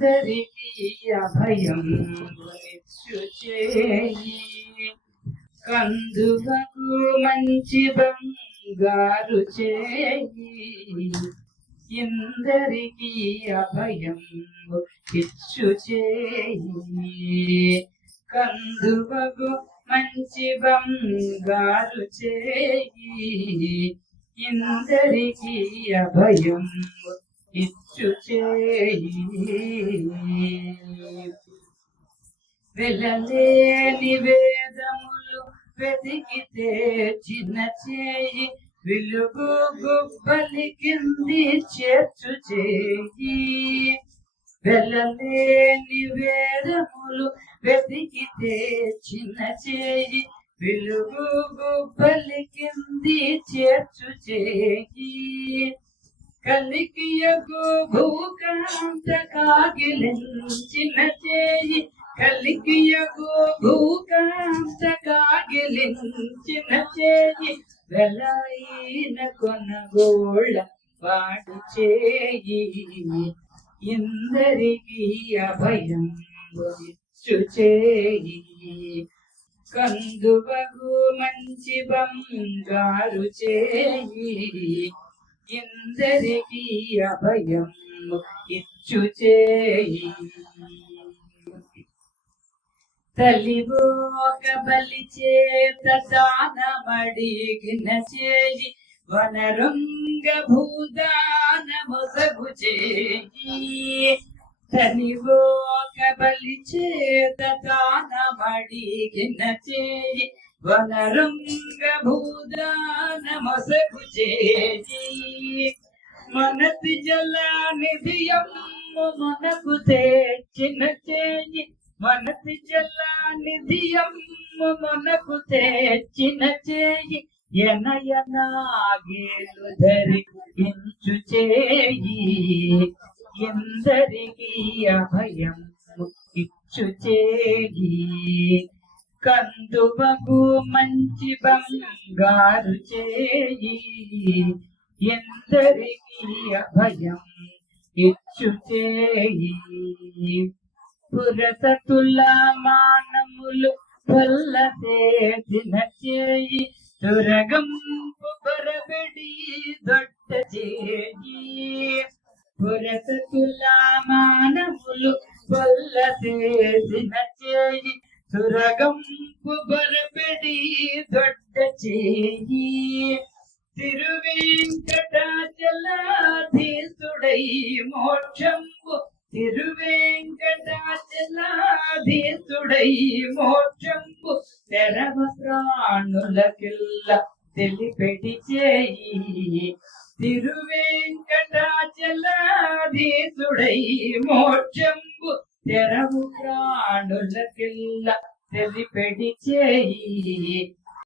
అందరికీ అభయం చేయి కందువకు మంచి బంగారు చేయి. ఇందరికీ అభయం ఇచ్చు చేయి. కందువకు మంచి బంగారు చేయి. ఇందరికీ అభయం ఇచ్చు చేయి వెళ్ళలేని వేదములు వెతికితే చిన్న చేయి వెలుగు గుబ్బలి కింది చేర్చు చేయి. వెళ్ళలేని వేదములు వెతికితే చిన్న చేయి వెలుగు గుబ్బలి కింది చేర్చు చేయి. కలికియకు భూకాంత చేయి కలికియకు భూకాంత చేయి వెలైన కొనగోళ్ళ పాటు చేయి ఇందరికీ అభయం ఇచ్చు చేయి కందువగు మంచి బంగారు చేయి ఇందరికి అభయం ఇచ్చుచేయి. చేయి తల్లివోక బలి చేత దానమడిగిన చేయి వనరుంగ భూదాన మొసగు చేయి. తల్లివోక బలి చేత దానమడిగిన చేయి వనరుంగ భూదాన మొసగు మనసి జల మనకు తెచ్చిన చేయి. మనసి జల నిధియమ్ము మనకు తెచ్చిన చేయి. ఎనయనాగేలు ధరించు చేయి ఎందరికీ అభయం ఇచ్చు చేయి కందువకు మంచి బంగారు చేయి. ఎందరికీ అభయం ఇచ్చు చేయి. పురసతుల మానములు పల్ల చేసిన చేయి. దురగంపు బరబెడి దొడ్డ చేయి. పురసతుల మానములు పల్ల చేసిన చేయి. దురగంపు బరబెడి దొడ్డ చేయి. తిరువేంకటాచలాధీసుడై మోక్షంబు. తిరువేంకటాచలాధీసుడై మోక్షంబు. తెరవ ప్రాణులకిల్ల తెలిపెడి చేయి. తిరువేంకటాచలాధీసుడై మోక్షంబు. తెరవు ప్రాణులకిల్ల తెలిపెడి చేయి.